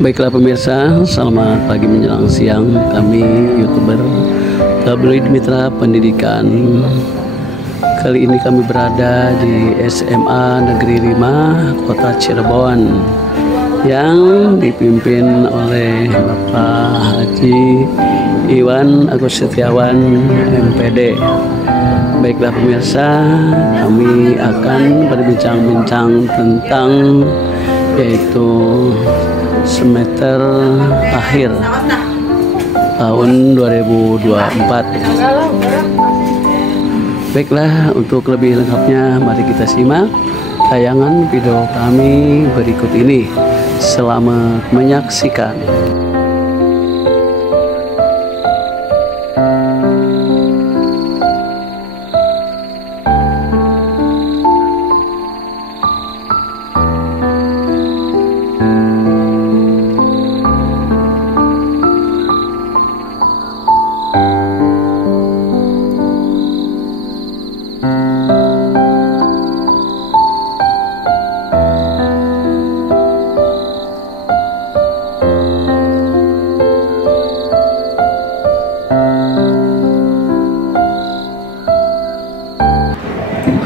Baiklah pemirsa, selamat pagi menjelang siang. Kami YouTuber Tabloid Mitra Pendidikan. Kali ini kami berada di SMA Negeri 5 Kota Cirebon yang dipimpin oleh Bapak Haji Iwan Agus Setiawan MPD. Baiklah pemirsa, kami akan berbincang-bincang tentang yaitu semester akhir tahun 2024. Baiklah, untuk lebih lengkapnya mari kita simak tayangan video kami berikut ini. Selamat menyaksikan.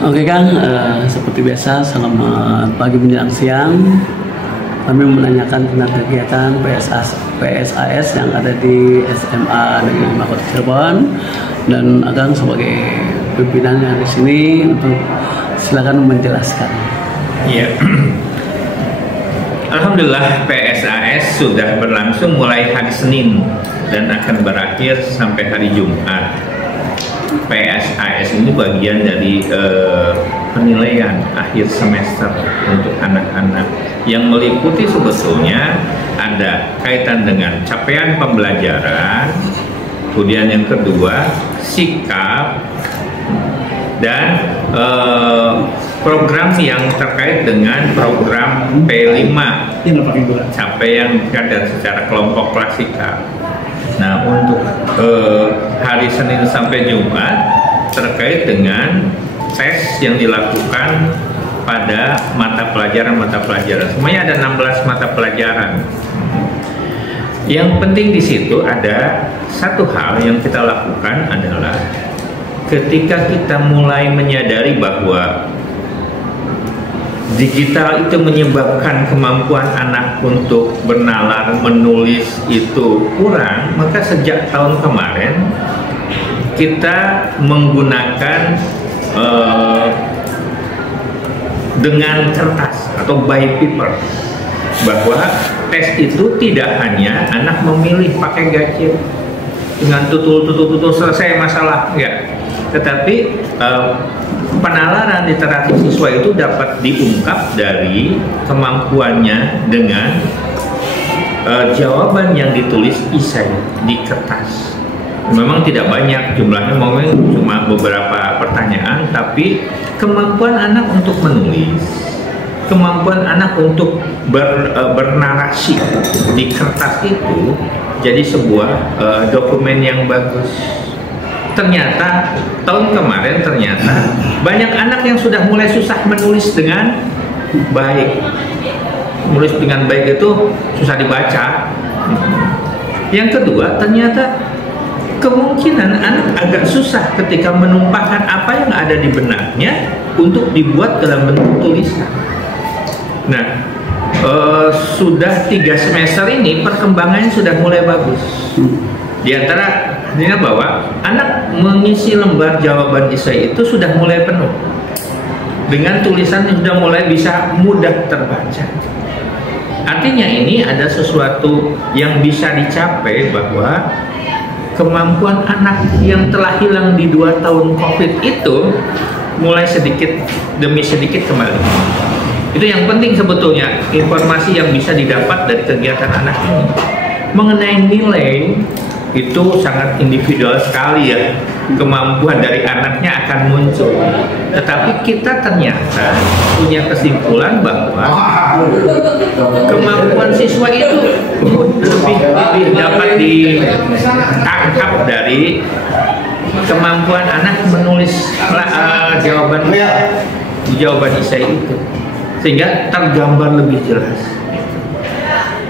Oke Kang, seperti biasa selamat pagi menjelang siang. Kami menanyakan tentang kegiatan PSAS yang ada di SMA Negeri 5 Kota Cirebon, dan Kang sebagai pimpinannya di sini untuk silakan menjelaskan. Iya. Alhamdulillah PSAS sudah berlangsung mulai hari Senin dan akan berakhir sampai hari Jumat. PSAS ini bagian dari penilaian akhir semester untuk anak-anak yang meliputi sebetulnya ada kaitan dengan capaian pembelajaran, kemudian yang kedua sikap, dan program yang terkait dengan program P5 capaian dan secara kelompok klasika. Nah, untuk hari Senin sampai Jumat terkait dengan tes yang dilakukan pada mata pelajaran. Semuanya ada 16 mata pelajaran. Yang penting di situ ada satu hal yang kita lakukan adalah ketika kita mulai menyadari bahwa digital itu menyebabkan kemampuan anak untuk bernalar, menulis itu kurang, maka sejak tahun kemarin kita menggunakan dengan kertas atau by paper, bahwa tes itu tidak hanya anak memilih pakai gadget dengan tutul selesai masalah, enggak, tetapi penalaran literasi siswa itu dapat diungkap dari kemampuannya dengan jawaban yang ditulis isai di kertas. Memang tidak banyak jumlahnya, mungkin cuma beberapa pertanyaan, tapi kemampuan anak untuk menulis, kemampuan anak untuk bernarasi di kertas itu jadi sebuah dokumen yang bagus. Ternyata tahun kemarin banyak anak yang sudah mulai susah menulis dengan baik. Menulis dengan baik itu susah dibaca. Yang kedua, ternyata kemungkinan anak agak susah ketika menumpahkan apa yang ada di benaknya untuk dibuat dalam bentuk tulisan. Nah, sudah 3 semester ini perkembangannya sudah mulai bagus. Di antara artinya bahwa anak mengisi lembar jawaban isai itu sudah mulai penuh dengan tulisan yang sudah mulai bisa mudah terbaca. Artinya ini ada sesuatu yang bisa dicapai, bahwa kemampuan anak yang telah hilang di 2 tahun COVID itu mulai sedikit demi sedikit kembali. Itu yang penting sebetulnya, informasi yang bisa didapat dari kegiatan anak ini. Mengenai nilai, itu sangat individual sekali ya, kemampuan dari anaknya akan muncul. Tetapi kita ternyata punya kesimpulan bahwa kemampuan siswa itu lebih dapat ditangkap dari kemampuan anak menulis jawaban isai itu, sehingga tergambar lebih jelas.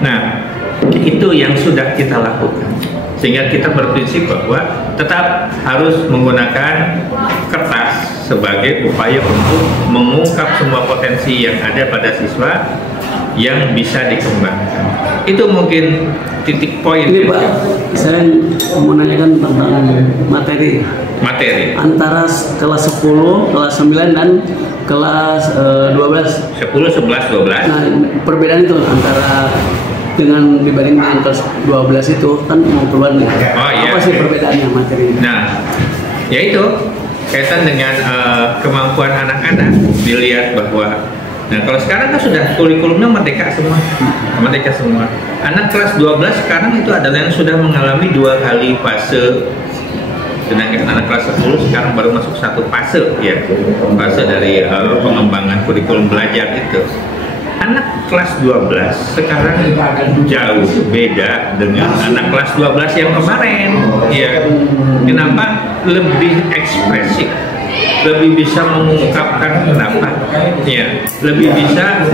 Nah, itu yang sudah kita lakukan. Sehingga kita berprinsip bahwa tetap harus menggunakan kertas sebagai upaya untuk mengungkap semua potensi yang ada pada siswa yang bisa dikembangkan. Itu mungkin titik poin. Ini Pak, saya mau nanyakan tentang materi antara kelas 10, kelas 9 dan kelas 12. 10, 11, 12. Nah, perbedaan itu antara dibanding dengan kelas 12 itu kan mau keluar nih. Oh, iya. Apa sih perbedaannya materi ini? Nah, yaitu kaitan dengan kemampuan anak-anak, dilihat bahwa kalau sekarang kan sudah kurikulumnya merdeka semua. Anak kelas 12 sekarang itu adalah yang sudah mengalami 2 kali fase. Sedangkan anak kelas 10 sekarang baru masuk 1 fase, ya, fase dari pengembangan kurikulum belajar itu. Anak kelas 12 sekarang jauh beda dengan anak kelas 12 yang kemarin. Ya, kenapa? Lebih ekspresif, lebih bisa mengungkapkan pendapat, ya, lebih bisa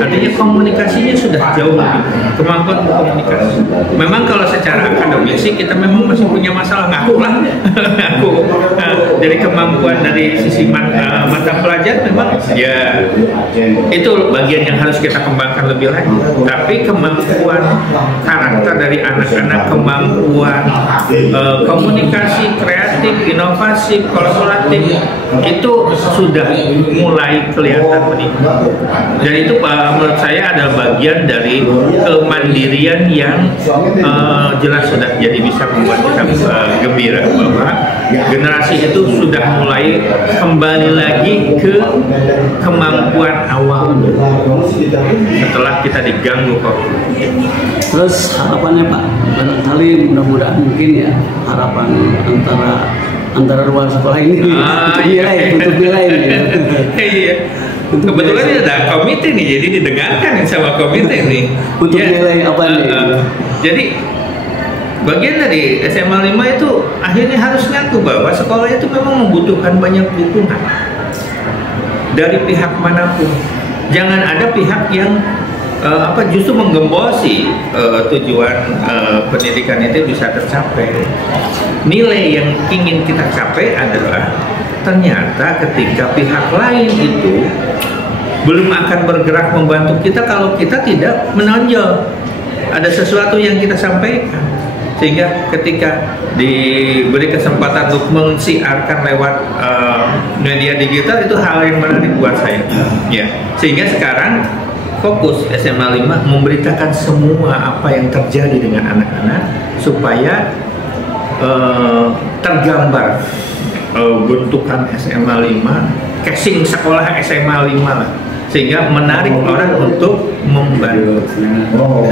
artinya komunikasinya sudah jauh lebih, kemampuan komunikasi. Memang kalau secara akademik sih kita memang masih punya masalah, ngaku. Dari kemampuan dari sisi mata pelajar memang ya itu bagian yang harus kita kembangkan lebih lanjut. Tapi kemampuan karakter dari anak-anak, kemampuan komunikasi, kreatif, inovasi, kolaboratif itu sudah mulai kelihatan meningkat. Dan itu menurut saya adalah bagian dari kemandirian yang jelas sudah jadi bisa membuat kita gembira bahwa generasi itu sudah mulai kembali lagi ke kemampuan awal setelah kita diganggu COVID. Terus harapannya Pak, barangkali mudah-mudahan mungkin ya harapan antara ruang sekolah ini untuk nilai Iya. Kebetulan ini ada komite nih, jadi didengarkan sama komite nih. Untuk nilai apa nih? Jadi bagian dari SMA 5 itu akhirnya harus ngaku bahwa sekolah itu memang membutuhkan banyak dukungan dari pihak manapun. Jangan ada pihak yang justru menggembosi tujuan pendidikan itu bisa tercapai. Nilai yang ingin kita capai adalah ternyata ketika pihak lain itu belum akan bergerak membantu kita kalau kita tidak menonjol ada sesuatu yang kita sampaikan, sehingga ketika diberi kesempatan untuk mensiarkan lewat media digital itu hal yang menarik buat saya, ya. Sehingga sekarang fokus SMA 5 memberitakan semua apa yang terjadi dengan anak-anak supaya tergambar bentukan SMA 5, casing sekolah SMA 5 lah, sehingga menarik orang untuk membantu.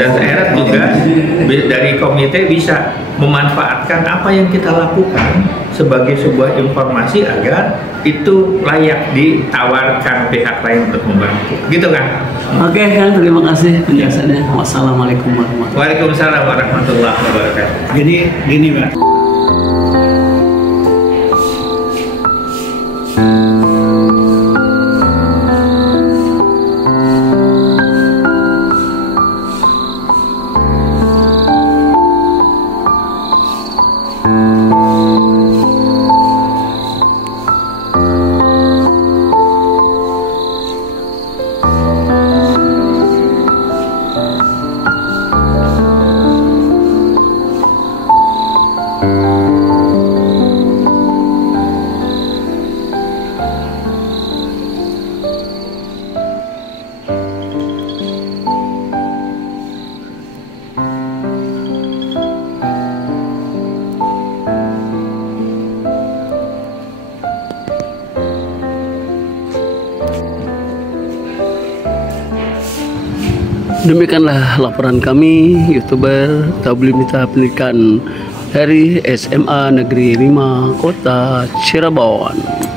Dan saya harap juga dari komite bisa memanfaatkan apa yang kita lakukan sebagai sebuah informasi agar itu layak ditawarkan pihak lain untuk membantu, gitu kan? Oke kan, terima kasih penjelasannya. Wassalamualaikum warahmatullahi wabarakatuh. Waalaikumsalam warahmatullahi wabarakatuh. Jadi gini Pak. Demikianlah laporan kami, YouTuber Tablimita Pendidikan dari SMA Negeri 5 Kota Cirebon.